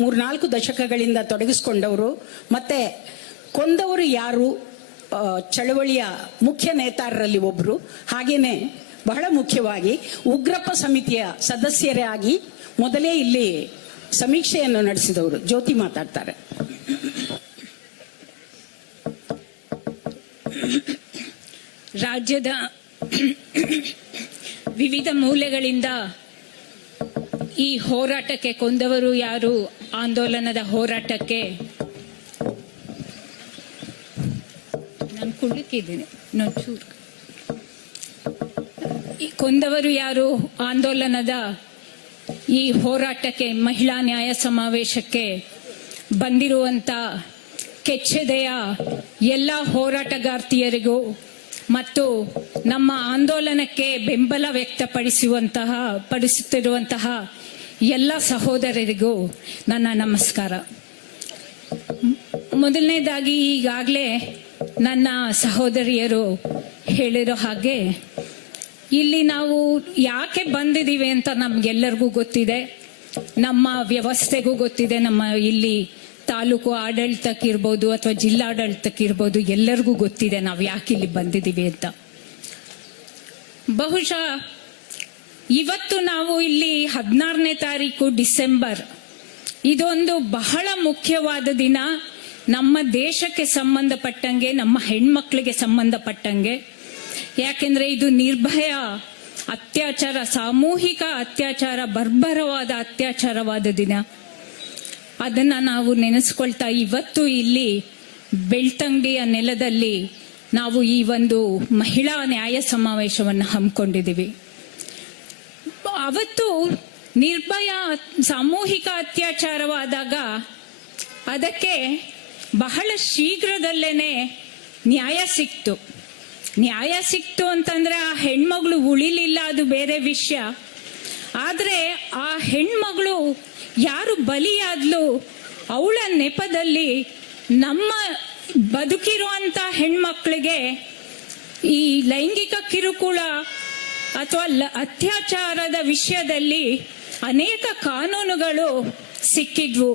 3-4 ದಶಕಗಳಿಂದ ತೊಡಗಿಸಿಕೊಂಡವರು. ಮತ್ತೆ ಕೊಂದವರು ಯಾರು ಚಳವಳಿಯ ಮುಖ್ಯ ನೇತಾರರಲ್ಲಿ ಒಬ್ಬರು. ಹಾಗೇನೆ ಬಹಳ ಮುಖ್ಯವಾಗಿ ಉಗ್ರಪ್ಪ ಸಮಿತಿಯ ಸದಸ್ಯರಾಗಿ ಮೊದಲೇ ಇಲ್ಲಿ ಸಮೀಕ್ಷೆಯನ್ನು ನಡೆಸಿದವರು. ಜ್ಯೋತಿ ಮಾತಾಡ್ತಾರೆ. ರಾಜ್ಯದ ವಿವಿಧ ಮೂಲೆಗಳಿಂದ ಈ ಹೋರಾಟಕ್ಕೆ, ಕೊಂದವರು ಯಾರು ಆಂದೋಲನದ ಹೋರಾಟಕ್ಕೆ ನಾನು ಕುಳಿತಿದ್ದೇನೆ. ಕೊಂದವರು ಯಾರು ಆಂದೋಲನದ ಈ ಹೋರಾಟಕ್ಕೆ, ಮಹಿಳಾ ನ್ಯಾಯ ಸಮಾವೇಶಕ್ಕೆ ಬಂದಿರುವಂತ ಕೆಚ್ಚೆದೆಯ ಎಲ್ಲ ಹೋರಾಟಗಾರ್ತಿಯರಿಗೂ ಮತ್ತು ನಮ್ಮ ಆಂದೋಲನಕ್ಕೆ ಬೆಂಬಲ ಪಡಿಸುತ್ತಿರುವಂತಹ ಎಲ್ಲ ಸಹೋದರರಿಗೂ ನನ್ನ ನಮಸ್ಕಾರ. ಮೊದಲನೇದಾಗಿ ಈಗಾಗಲೇ ನನ್ನ ಸಹೋದರಿಯರು ಹೇಳಿರೋ ಹಾಗೆ ಇಲ್ಲಿ ನಾವು ಯಾಕೆ ಬಂದಿದ್ದೀವಿ ಅಂತ ನಮ್ಗೆಲ್ಲರಿಗೂ ಗೊತ್ತಿದೆ, ನಮ್ಮ ವ್ಯವಸ್ಥೆಗೂ ಗೊತ್ತಿದೆ, ನಮ್ಮ ಇಲ್ಲಿ ತಾಲೂಕು ಆಡಳಿತಕ್ಕಿರ್ಬೋದು ಅಥವಾ ಜಿಲ್ಲಾಡಳಿತಕ್ಕಿರ್ಬೋದು ಎಲ್ಲರಿಗೂ ಗೊತ್ತಿದೆ ನಾವು ಯಾಕೆ ಇಲ್ಲಿ ಬಂದಿದ್ದೀವಿ ಅಂತ. ಬಹುಶಃ ಇವತ್ತು ನಾವು ಇಲ್ಲಿ 16ನೇ ತಾರೀಕು ಡಿಸೆಂಬರ್, ಇದೊಂದು ಬಹಳ ಮುಖ್ಯವಾದ ದಿನ. ನಮ್ಮ ದೇಶಕ್ಕೆ ಸಂಬಂಧಪಟ್ಟಂಗೆ, ನಮ್ಮ ಹೆಣ್ಮಕ್ಳಿಗೆ ಸಂಬಂಧಪಟ್ಟಂಗೆ. ಯಾಕೆಂದ್ರೆ ಇದು ನಿರ್ಭಯ ಅತ್ಯಾಚಾರ, ಸಾಮೂಹಿಕ ಅತ್ಯಾಚಾರ, ಬರ್ಬರವಾದ ಅತ್ಯಾಚಾರವಾದ ದಿನ. ಅದನ್ನ ನಾವು ನೆನೆಸ್ಕೊಳ್ತಾ ಇವತ್ತು ಇಲ್ಲಿ ಬೆಳ್ತಂಗಡಿಯ ನೆಲದಲ್ಲಿ ನಾವು ಈ ಒಂದು ಮಹಿಳಾ ನ್ಯಾಯ ಸಮಾವೇಶವನ್ನು ಹಮ್ಮಿಕೊಂಡಿದ್ದೀವಿ. ಅವತ್ತು ನಿರ್ಭಯ ಸಾಮೂಹಿಕ ಅತ್ಯಾಚಾರವಾದಾಗ ಅದಕ್ಕೆ ಬಹಳ ಶೀಘ್ರದಲ್ಲೇನೆ ನ್ಯಾಯ ಸಿಕ್ತು. ನ್ಯಾಯ ಸಿಕ್ತು ಅಂತಂದ್ರೆ ಆ ಹೆಣ್ಮಗಳು ಉಳಿಲಿಲ್ಲ, ಅದು ಬೇರೆ ವಿಷಯ. ಆದ್ರೆ ಆ ಹೆಣ್ಮಗಳು ಯಾರು ಬಲಿಯಾದ್ಲು, ಅವಳ ನೆಪದಲ್ಲಿ ನಮ್ಮ ಬದುಕಿರುವಂತ ಹೆಣ್ಮಕ್ಳಿಗೆ ಈ ಲೈಂಗಿಕ ಕಿರುಕುಳ ಅಥವಾ ಅತ್ಯಾಚಾರದ ವಿಷಯದಲ್ಲಿ ಅನೇಕ ಕಾನೂನುಗಳು ಸಿಕ್ಕಿದ್ವು.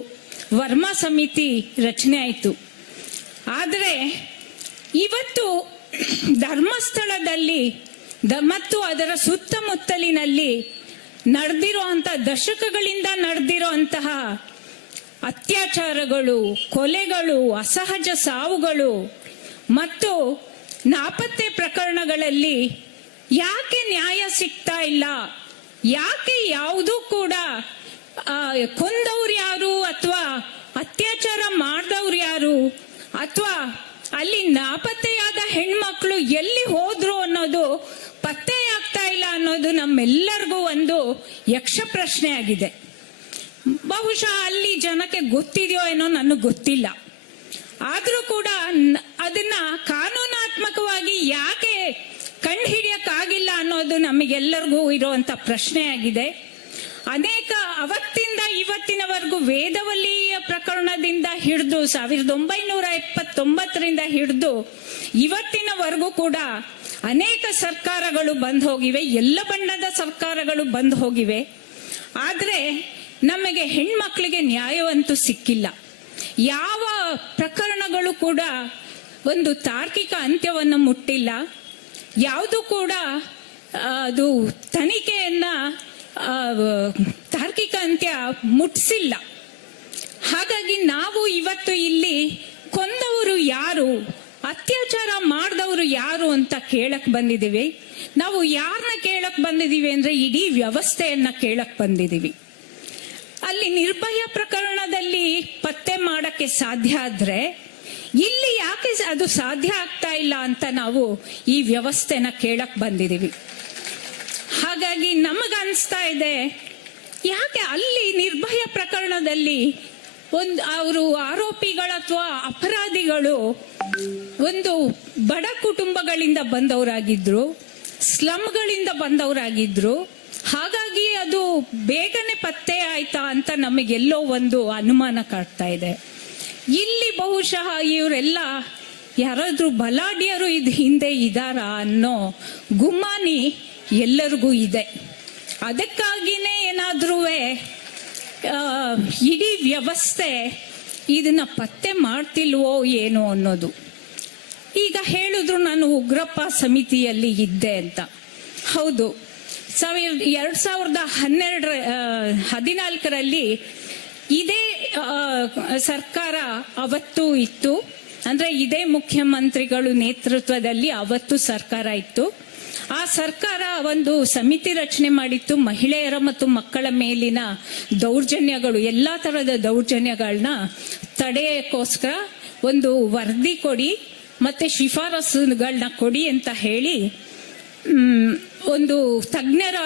ವರ್ಮಾ ಸಮಿತಿ ರಚನೆ ಆಯಿತು. ಆದರೆ ಇವತ್ತು ಧರ್ಮಸ್ಥಳದಲ್ಲಿ ಮತ್ತು ಅದರ ಸುತ್ತಮುತ್ತಲಿನಲ್ಲಿ ದಶಕಗಳಿಂದ ನಡೆದಿರುವಂತಹ ಅತ್ಯಾಚಾರಗಳು, ಕೊಲೆಗಳು, ಅಸಹಜ ಸಾವುಗಳು ಮತ್ತು ನಾಪತ್ತೆ ಪ್ರಕರಣಗಳಲ್ಲಿ ಯಾಕೆ ನ್ಯಾಯ ಸಿಗ್ತಾ ಇಲ್ಲ? ಯಾಕೆ ಯಾವುದೂ ಕೂಡ ಕೊಂದವ್ರು ಯಾರು ಅಥವಾ ಅತ್ಯಾಚಾರ ಮಾಡಿದವ್ರು ಯಾರು ಅಥವಾ ಅಲ್ಲಿ ನಾಪತ್ತೆಯಾದ ಹೆಣ್ಮಕ್ಳು ಎಲ್ಲಿ ಹೋದ್ರು ಅನ್ನೋದು ಪತ್ತೆಯಾಗ್ತಾ ಇಲ್ಲ ಅನ್ನೋದು ನಮ್ಮೆಲ್ಲರಿಗೂ ಒಂದು ಯಕ್ಷ ಪ್ರಶ್ನೆ ಆಗಿದೆ. ಬಹುಶಃ ಅಲ್ಲಿ ಜನಕ್ಕೆ ಗೊತ್ತಿದೆಯೋ ಏನೋ ನನಗೆ ಗೊತ್ತಿಲ್ಲ. ಆದ್ರೂ ಕೂಡ ಅದನ್ನ ಕಾನೂನಾತ್ಮಕವಾಗಿ ಯಾಕೆ ಕಂಡು ಹಿಡಿಯಕ್ಕಾಗಿಲ್ಲ ಅನ್ನೋದು ನಮಗೆಲ್ಲರಿಗೂ ಇರುವಂತ ಪ್ರಶ್ನೆ ಆಗಿದೆ. ಅನೇಕ ಅವತ್ತಿಂದ ಇವತ್ತಿನವರೆಗೂ ವೇದವಲ್ಲಿಯ ಪ್ರಕರಣದಿಂದ ಹಿಡಿದು 1979ರಿಂದ ಹಿಡಿದು ಇವತ್ತಿನವರೆಗೂ ಕೂಡ ಅನೇಕ ಸರ್ಕಾರಗಳು ಬಂದು ಹೋಗಿವೆ, ಎಲ್ಲ ಬಣ್ಣದ ಸರ್ಕಾರಗಳು ಬಂದು ಹೋಗಿವೆ. ಆದ್ರೆ ನಮಗೆ ಹೆಣ್ಮಕ್ಳಿಗೆ ನ್ಯಾಯವಂತೂ ಸಿಕ್ಕಿಲ್ಲ. ಯಾವ ಪ್ರಕರಣಗಳು ಕೂಡ ಒಂದು ತಾರ್ಕಿಕ ಅಂತ್ಯವನ್ನು ಮುಟ್ಟಿಲ್ಲ. ಯಾವುದು ಕೂಡ ಅದು ತನಿಖೆಯನ್ನ ತಾರ್ಕಿಕ ಅಂತ್ಯ ಮುಟ್ಟಿಸಿಲ್ಲ. ಹಾಗಾಗಿ ನಾವು ಇವತ್ತು ಇಲ್ಲಿ ಕೊಂದವರು ಯಾರು, ಅತ್ಯಾಚಾರ ಮಾಡಿದವರು ಯಾರು ಅಂತ ಕೇಳಕ್ ಬಂದಿದ್ದೀವಿ. ನಾವು ಯಾರನ್ನ ಕೇಳಕ್ ಬಂದಿದ್ದೀವಿ ಅಂದ್ರೆ ಇಡೀ ವ್ಯವಸ್ಥೆಯನ್ನ ಕೇಳಕ್ ಬಂದಿದ್ದೀವಿ. ಅಲ್ಲಿ ನಿರ್ಭಯ ಪ್ರಕರಣದಲ್ಲಿ ಪತ್ತೆ ಮಾಡಕ್ಕೆ ಸಾಧ್ಯ ಆದ್ರೆ ಇಲ್ಲಿ ಯಾಕೆ ಅದು ಸಾಧ್ಯ ಆಗ್ತಾ ಇಲ್ಲ ಅಂತ ನಾವು ಈ ವ್ಯವಸ್ಥೆನ ಕೇಳಕ್ ಬಂದಿದ್ದೀವಿ. ಹಾಗಾಗಿ ನಮಗನ್ಸ್ತಾ ಇದೆ, ಯಾಕೆ ಅಲ್ಲಿ ನಿರ್ಭಯ ಪ್ರಕರಣದಲ್ಲಿ ಅವರು ಆರೋಪಿಗಳು ಅಥವಾ ಅಪರಾಧಿಗಳು ಒಂದು ಬಡ ಕುಟುಂಬಗಳಿಂದ ಬಂದವರಾಗಿದ್ರು, ಸ್ಲಮ್ಗಳಿಂದ ಬಂದವರಾಗಿದ್ರು. ಹಾಗಾಗಿ ಅದು ಬೇಗನೆ ಪತ್ತೆ ಆಯ್ತಾ ಅಂತ ನಮಗೆಲ್ಲೋ ಒಂದು ಅನುಮಾನ ಕಾಡ್ತಾ ಇದೆ. ಇಲ್ಲಿ ಬಹುಶಃ ಇವರೆಲ್ಲ ಯಾರಾದ್ರೂ ಬಲಾಢ್ಯರು ಹಿಂದೆ ಇದಾರ ಅನ್ನೋ ಗುಮಾನಿ ಎಲ್ಲರಿಗೂ ಇದೆ. ಅದಕ್ಕಾಗಿನೇ ಏನಾದ್ರೂ ಆ, ಇಡೀ ವ್ಯವಸ್ಥೆ ಇದನ್ನ ಪತ್ತೆ ಮಾಡ್ತಿಲ್ವೋ ಏನೋ ಅನ್ನೋದು. ಈಗ ಹೇಳಿದ್ರು ನಾನು ಉಗ್ರಪ್ಪ ಸಮಿತಿಯಲ್ಲಿ ಇದ್ದೆ ಅಂತ. ಹೌದು, 2014ರಲ್ಲಿ ಇದೇ ಸರ್ಕಾರ ಅವತ್ತು ಇತ್ತು. ಅಂದ್ರೆ ಇದೇ ಮುಖ್ಯಮಂತ್ರಿಗಳು ನೇತೃತ್ವದಲ್ಲಿ ಅವತ್ತು ಸರ್ಕಾರ ಇತ್ತು. ಆ ಸರ್ಕಾರ ಒಂದು ಸಮಿತಿ ರಚನೆ ಮಾಡಿತ್ತು. ಮಹಿಳೆಯರ ಮತ್ತು ಮಕ್ಕಳ ಮೇಲಿನ ದೌರ್ಜನ್ಯಗಳು, ಎಲ್ಲಾ ತರದ ದೌರ್ಜನ್ಯಗಳನ್ನ ತಡೆಯಕ್ಕೋಸ್ಕರ ಒಂದು ವರದಿ ಕೊಡಿ ಮತ್ತೆ ಶಿಫಾರಸುಗಳನ್ನ ಕೊಡಿ ಅಂತ ಹೇಳಿ ಒಂದು ತಜ್ಞರ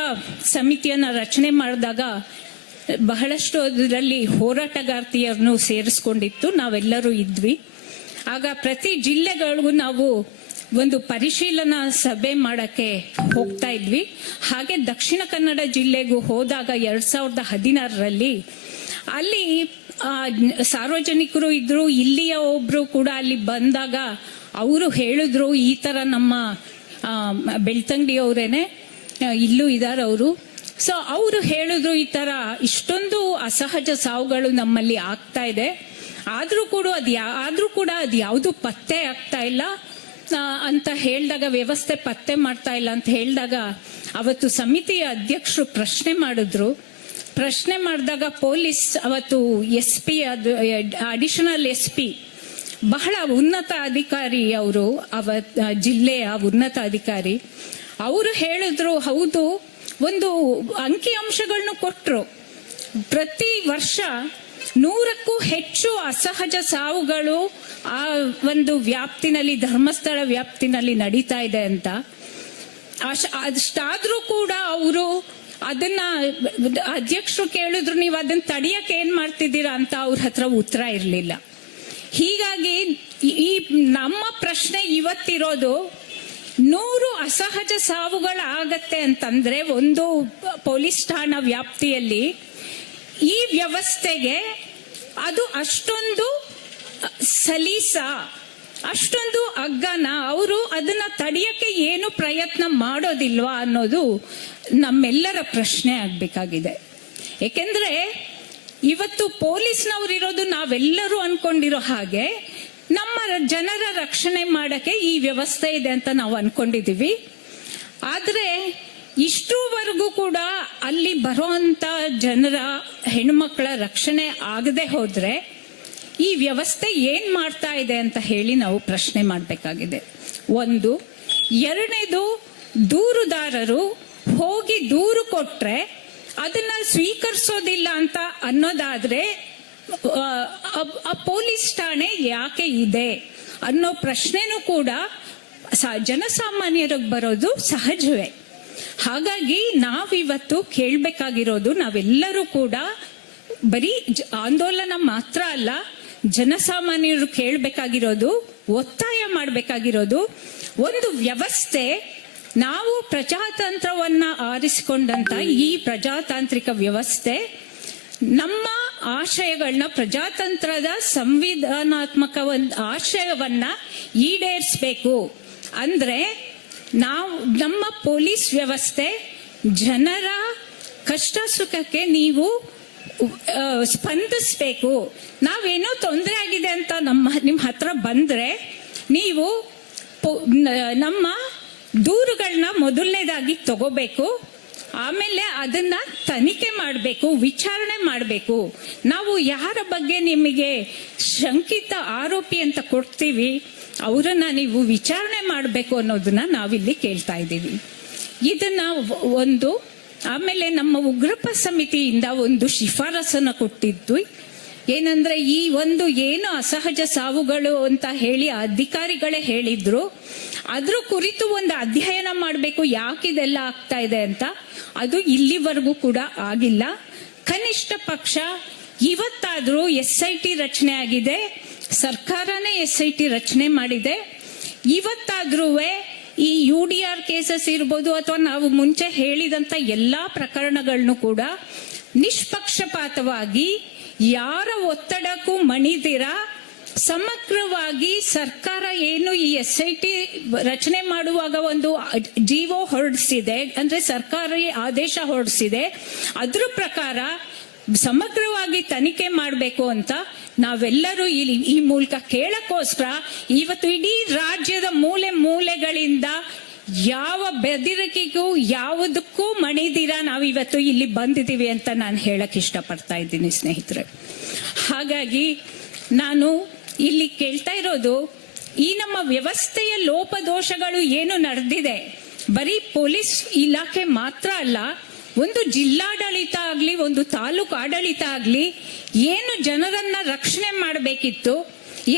ಸಮಿತಿಯನ್ನ ರಚನೆ ಮಾಡಿದಾಗ ಬಹಳಷ್ಟು ಅದರಲ್ಲಿ ಹೋರಾಟಗಾರ್ತಿಯರನ್ನು ಸೇರಿಸ್ಕೊಂಡಿತ್ತು. ನಾವೆಲ್ಲರೂ ಇದ್ವಿ. ಆಗ ಪ್ರತಿ ಜಿಲ್ಲೆಗಳಿಗೂ ನಾವು ಒಂದು ಪರಿಶೀಲನಾ ಸಭೆ ಮಾಡಕ್ಕೆ ಹೋಗ್ತಾ ಇದ್ವಿ. ಹಾಗೆ ದಕ್ಷಿಣ ಕನ್ನಡ ಜಿಲ್ಲೆಗೂ ಹೋದಾಗ 2016ರಲ್ಲಿ ಅಲ್ಲಿ ಸಾರ್ವಜನಿಕರು ಇದ್ರು. ಇಲ್ಲಿಯ ಒಬ್ರು ಕೂಡ ಅಲ್ಲಿ ಬಂದಾಗ ಅವರು ಹೇಳಿದ್ರು, ಈ ತರ ನಮ್ಮ ಬೆಳ್ತಂಗಡಿ ಅವರೇನೆ ಇಲ್ಲೂ ಇದಾರೆ ಅವರು. ಸೊ ಅವರು ಹೇಳಿದ್ರು, ಈ ತರ ಇಷ್ಟೊಂದು ಅಸಹಜ ಸಾವುಗಳು ನಮ್ಮಲ್ಲಿ ಆಗ್ತಾ ಇದೆ, ಆದ್ರೂ ಕೂಡ ಅದು ಯಾವುದು ಪತ್ತೆ ಆಗ್ತಾ ಇಲ್ಲ ಅಂತ ಹೇಳಿದಾಗ, ವ್ಯವಸ್ಥೆ ಪತ್ತೆ ಮಾಡ್ತಾ ಇಲ್ಲ ಅಂತ ಹೇಳಿದಾಗ, ಅವತ್ತು ಸಮಿತಿಯ ಅಧ್ಯಕ್ಷರು ಪ್ರಶ್ನೆ ಮಾಡಿದ್ರು. ಪ್ರಶ್ನೆ ಮಾಡಿದಾಗ ಪೊಲೀಸ್ ಅವತ್ತು SP, ಅದು ಅಡಿಷನಲ್ SP, ಬಹಳ ಉನ್ನತ ಅಧಿಕಾರಿ ಅವರು, ಜಿಲ್ಲೆಯ ಉನ್ನತ ಅಧಿಕಾರಿ, ಅವರು ಹೇಳಿದ್ರು, ಹೌದು, ಒಂದು ಅಂಕಿ ಅಂಶಗಳನ್ನು ಕೊಟ್ರು. ಪ್ರತಿ ವರ್ಷ 100ಕ್ಕೂ ಹೆಚ್ಚು ಅಸಹಜ ಸಾವುಗಳು ಆ ಒಂದು ವ್ಯಾಪ್ತಿನಲ್ಲಿ, ಧರ್ಮಸ್ಥಳ ವ್ಯಾಪ್ತಿನಲ್ಲಿ ನಡೀತಾ ಇದೆ ಅಂತ. ಅಷ್ಟಾದ್ರೂ ಕೂಡ ಅವರು ಅದನ್ನ ಅಧ್ಯಕ್ಷರು ಕೇಳಿದ್ರು, ನೀವು ಅದನ್ನ ತಡೆಯಕ್ಕೆ ಏನ್ ಮಾಡ್ತಿದ್ದೀರಾ ಅಂತ ಅವ್ರ ಹತ್ರ ಉತ್ತರ ಇರಲಿಲ್ಲ. ಹೀಗಾಗಿ ಈ ನಮ್ಮ ಪ್ರಶ್ನೆ ಇವತ್ತಿರೋದು, 100 ಅಸಹಜ ಸಾವುಗಳಾಗತ್ತೆ ಅಂತಂದ್ರೆ ಒಂದು ಪೊಲೀಸ್ ಠಾಣಾ ವ್ಯಾಪ್ತಿಯಲ್ಲಿ ಈ ವ್ಯವಸ್ಥೆಗೆ ಅದು ಅಷ್ಟೊಂದು ಸಲೀಸ, ಅಷ್ಟೊಂದು ಅಗ್ಗನ, ಅವರು ಅದನ್ನ ತಡೆಯಕ್ಕೆ ಏನು ಪ್ರಯತ್ನ ಮಾಡೋದಿಲ್ವಾ ಅನ್ನೋದು ನಮ್ಮೆಲ್ಲರ ಪ್ರಶ್ನೆ ಆಗ್ಬೇಕಾಗಿದೆ. ಏಕೆಂದ್ರೆ ಇವತ್ತು ಪೊಲೀಸ್ನವ್ರು ಇರೋದು ನಾವೆಲ್ಲರೂ ಅನ್ಕೊಂಡಿರೋ ಹಾಗೆ ನಮ್ಮ ಜನರ ರಕ್ಷಣೆ ಮಾಡಕ್ಕೆ ಈ ವ್ಯವಸ್ಥೆ ಇದೆ ಅಂತ ನಾವು ಅನ್ಕೊಂಡಿದೀವಿ. ಆದ್ರೆ ಇಷ್ಟರವರೆಗೂ ಕೂಡ ಅಲ್ಲಿ ಬರುವಂತ ಜನರ ಹೆಣ್ಮಕ್ಳ ರಕ್ಷಣೆ ಆಗದೆ ಹೋದ್ರೆ ಈ ವ್ಯವಸ್ಥೆ ಏನ್ ಮಾಡ್ತಾ ಇದೆ ಅಂತ ಹೇಳಿ ನಾವು ಪ್ರಶ್ನೆ ಮಾಡಬೇಕಾಗಿದೆ. ಒಂದು. ಎರಡನೇದು, ದೂರುದಾರರು ಹೋಗಿ ದೂರು ಕೊಟ್ರೆ ಅದನ್ನ ಸ್ವೀಕರಿಸೋದಿಲ್ಲ ಅಂತ ಅನ್ನೋದಾದ್ರೆ ಆ ಪೊಲೀಸ್ ಠಾಣೆ ಯಾಕೆ ಇದೆ ಅನ್ನೋ ಪ್ರಶ್ನೆನೂ ಕೂಡ ಜನಸಾಮಾನ್ಯರಿಗೆ ಬರೋದು ಸಹಜವೇ. ಹಾಗಾಗಿ ನಾವಿವತ್ತು ಕೇಳಬೇಕಾಗಿರೋದು, ನಾವೆಲ್ಲರೂ ಕೂಡ ಬರೀ ಆಂದೋಲನ ಮಾತ್ರ ಅಲ್ಲ, ಜನಸಾಮಾನ್ಯರು ಕೇಳಬೇಕಾಗಿರೋದು, ಒತ್ತಾಯ ಮಾಡಬೇಕಾಗಿರೋದು, ಒಂದು ವ್ಯವಸ್ಥೆ, ನಾವು ಪ್ರಜಾತಂತ್ರವನ್ನ ಆರಿಸಿಕೊಂಡಂತ ಈ ಪ್ರಜಾತಾಂತ್ರಿಕ ವ್ಯವಸ್ಥೆ ನಮ್ಮ ಆಶಯಗಳನ್ನ, ಪ್ರಜಾತಂತ್ರದ ಸಂವಿಧಾನಾತ್ಮಕ ಒಂದು ಆಶಯವನ್ನ ಈಡೇರಿಸಬೇಕು. ಅಂದ್ರೆ ನಾವು, ನಮ್ಮ ಪೊಲೀಸ್ ವ್ಯವಸ್ಥೆ ಜನರ ಕಷ್ಟ ಸುಖಕ್ಕೆ ನೀವು ಸ್ಪಂದಿಸಬೇಕು. ನಾವೇನೋ ತೊಂದರೆ ಆಗಿದೆ ಅಂತ ನಿಮ್ಮ ಹತ್ರ ಬಂದ್ರೆ ನೀವು ನಮ್ಮ ದೂರುಗಳನ್ನ ಮೊದಲನೇದಾಗಿ ತಗೋಬೇಕು. ಆಮೇಲೆ ಅದನ್ನ ತನಿಖೆ ಮಾಡಬೇಕು, ವಿಚಾರಣೆ ಮಾಡಬೇಕು. ನಾವು ಯಾರ ಬಗ್ಗೆ ನಿಮಗೆ ಶಂಕಿತ ಆರೋಪಿ ಅಂತ ಕೊಡ್ತೀವಿ ಅವರನ್ನ ನೀವು ವಿಚಾರಣೆ ಮಾಡಬೇಕು ಅನ್ನೋದನ್ನ ನಾವಿಲ್ಲಿ ಕೇಳ್ತಾ ಇದ್ದೀವಿ. ಇದನ್ನ ಒಂದು. ಆಮೇಲೆ ನಮ್ಮ ಉಗ್ರಪ್ಪ ಸಮಿತಿಯಿಂದ ಒಂದು ಶಿಫಾರಸನ್ನ ಕೊಟ್ಟಿದ್ದು ಏನಂದ್ರೆ, ಈ ಒಂದು ಏನು ಅಸಹಜ ಸಾವುಗಳು ಅಂತ ಹೇಳಿ ಅಧಿಕಾರಿಗಳೇ ಹೇಳಿದ್ರು, ಅದ್ರ ಕುರಿತು ಒಂದು ಅಧ್ಯಯನ ಮಾಡಬೇಕು, ಯಾಕಿದೆಲ್ಲ ಆಗ್ತಾ ಇದೆ ಅಂತ. ಅದು ಇಲ್ಲಿವರೆಗೂ ಕೂಡ ಆಗಿಲ್ಲ. ಕನಿಷ್ಠ ಪಕ್ಷ ಇವತ್ತಾದ್ರೂ SIT ರಚನೆ ಆಗಿದೆ, ಸರ್ಕಾರನೇ SIT ರಚನೆ ಮಾಡಿದೆ. ಇವತ್ತಾದ್ರೂ ಈ UDR ಕೇಸಸ್ ಇರ್ಬೋದು ಅಥವಾ ನಾವು ಮುಂಚೆ ಹೇಳಿದಂತ ಎಲ್ಲಾ ಪ್ರಕರಣಗಳನ್ನು ಕೂಡ ನಿಷ್ಪಕ್ಷಪಾತವಾಗಿ, ಯಾರ ಒತ್ತಡಕ್ಕೂ ಮಣಿದಿರ ಸಮಗ್ರವಾಗಿ ಸರ್ಕಾರ ಏನು ಈ SIT ರಚನೆ ಮಾಡುವಾಗ ಒಂದು ಜೀವೋ ಹೊರಡಿಸಿದೆ, ಅಂದ್ರೆ ಸರ್ಕಾರಿ ಆದೇಶ ಹೊರಡಿಸಿದೆ, ಅದ್ರ ಪ್ರಕಾರ ಸಮಗ್ರವಾಗಿ ತನಿಖೆ ಮಾಡಬೇಕು ಅಂತ ನಾವೆಲ್ಲರೂ ಈ ಮೂಲಕ ಕೇಳಕ್ಕೋಸ್ಕರ ಇವತ್ತು ಇಡೀ ರಾಜ್ಯದ ಮೂಲೆ ಮೂಲೆಗಳಿಂದ ಯಾವ ಬೆದರಿಕೆಗೂ ಯಾವುದಕ್ಕೂ ಮಣಿದಿರ ನಾವಿವತ್ತು ಇಲ್ಲಿ ಬಂದಿದ್ದೀವಿ ಅಂತ ನಾನು ಹೇಳಕ್ ಇಷ್ಟಪಡ್ತಾ ಇದ್ದೀನಿ ಸ್ನೇಹಿತರೆ. ಹಾಗಾಗಿ ನಾನು ಇಲ್ಲಿ ಕೇಳ್ತಾ ಇರೋದು, ಈ ನಮ್ಮ ವ್ಯವಸ್ಥೆಯ ಲೋಪದೋಷಗಳು ಏನು ನಡೆದಿದೆ, ಬರೀ ಪೊಲೀಸ್ ಇಲಾಖೆ ಮಾತ್ರ ಅಲ್ಲ, ಒಂದು ಜಿಲ್ಲಾಡಳಿತ ಆಗ್ಲಿ, ಒಂದು ತಾಲೂಕು ಆಡಳಿತ ಆಗ್ಲಿ, ಏನು ಜನರನ್ನ ರಕ್ಷಣೆ ಮಾಡಬೇಕಿತ್ತು,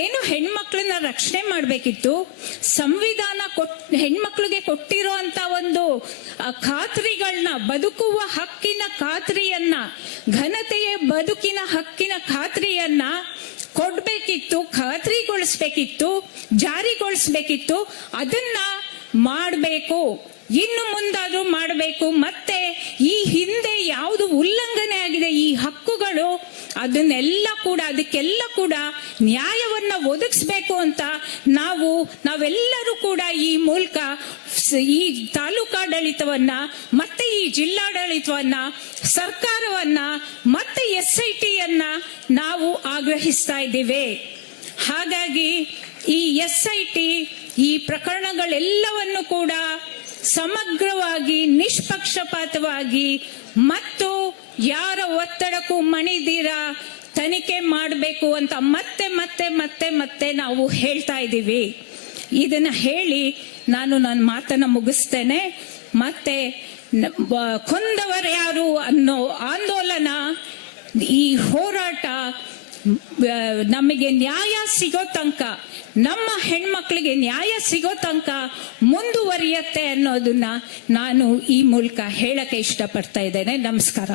ಏನು ಹೆಣ್ಮಕ್ಳನ್ನ ರಕ್ಷಣೆ ಮಾಡಬೇಕಿತ್ತು, ಸಂವಿಧಾನ ಹೆಣ್ಮಕ್ಳಿಗೆ ಕೊಟ್ಟಿರೋ ಅಂತ ಒಂದು ಖಾತ್ರಿಗಳನ್ನ, ಬದುಕುವ ಹಕ್ಕಿನ ಖಾತ್ರಿಯನ್ನ, ಘನತೆಯ ಬದುಕಿನ ಹಕ್ಕಿನ ಖಾತ್ರಿಯನ್ನ ಕೊಡ್ಬೇಕಿತ್ತು, ಖಾತ್ರಿಗೊಳಿಸ್ಬೇಕಿತ್ತು, ಜಾರಿಗೊಳಿಸ್ಬೇಕಿತ್ತು. ಅದನ್ನ ಮಾಡಬೇಕು, ಇನ್ನು ಮುಂದಾದ್ರೂ ಮಾಡಬೇಕು. ಮತ್ತೆ ಈ ಹಿಂದೆ ಯಾವುದು ಉಲ್ಲಂಘನೆ ಆಗಿದೆ ಈ ಹಕ್ಕುಗಳು, ಅದಕ್ಕೆಲ್ಲ ಕೂಡ ನ್ಯಾಯವನ್ನ ಒದಗಿಸ್ಬೇಕು ಅಂತ ನಾವೆಲ್ಲರೂ ಕೂಡ ಈ ಮೂಲಕ ಈ ತಾಲೂಕಾಡಳಿತವನ್ನ ಮತ್ತೆ ಈ ಜಿಲ್ಲಾಡಳಿತವನ್ನ, ಸರ್ಕಾರವನ್ನ ಮತ್ತೆ SIT ಯನ್ನ ನಾವು ಆಗ್ರಹಿಸ್ತಾ ಇದ್ದೇವೆ. ಹಾಗಾಗಿ ಈ SIT ಈ ಪ್ರಕರಣಗಳೆಲ್ಲವನ್ನು ಕೂಡ ಸಮಗ್ರವಾಗಿ, ನಿಷ್ಪಕ್ಷಪಾತವಾಗಿ ಮತ್ತು ಯಾರ ಒತ್ತಡಕ್ಕೂ ಮಣಿದಿರ ತನಿಖೆ ಮಾಡಬೇಕು ಅಂತ ಮತ್ತೆ ಮತ್ತೆ ಮತ್ತೆ ಮತ್ತೆ ನಾವು ಹೇಳ್ತಾ ಇದ್ದೀವಿ. ಇದನ್ನ ಹೇಳಿ ನಾನು ನನ್ನ ಮಾತನ್ನ ಮುಗಿಸ್ತೇನೆ. ಮತ್ತೆ ಕೊಂದವರು ಯಾರು ಅನ್ನೋ ಆಂದೋಲನ, ಈ ಹೋರಾಟ ನಮಗೆ ನ್ಯಾಯ ಸಿಗೋ ತನಕ, ನಮ್ಮ ಹೆಣ್ಮಕ್ಳಿಗೆ ನ್ಯಾಯ ಸಿಗೋ ತನಕ ಮುಂದುವರಿಯತ್ತೆ ಅನ್ನೋದನ್ನ ನಾನು ಈ ಮೂಲಕ ಹೇಳಕ್ಕೆ ಇಷ್ಟಪಡ್ತಾ ಇದ್ದೇನೆ. ನಮಸ್ಕಾರ.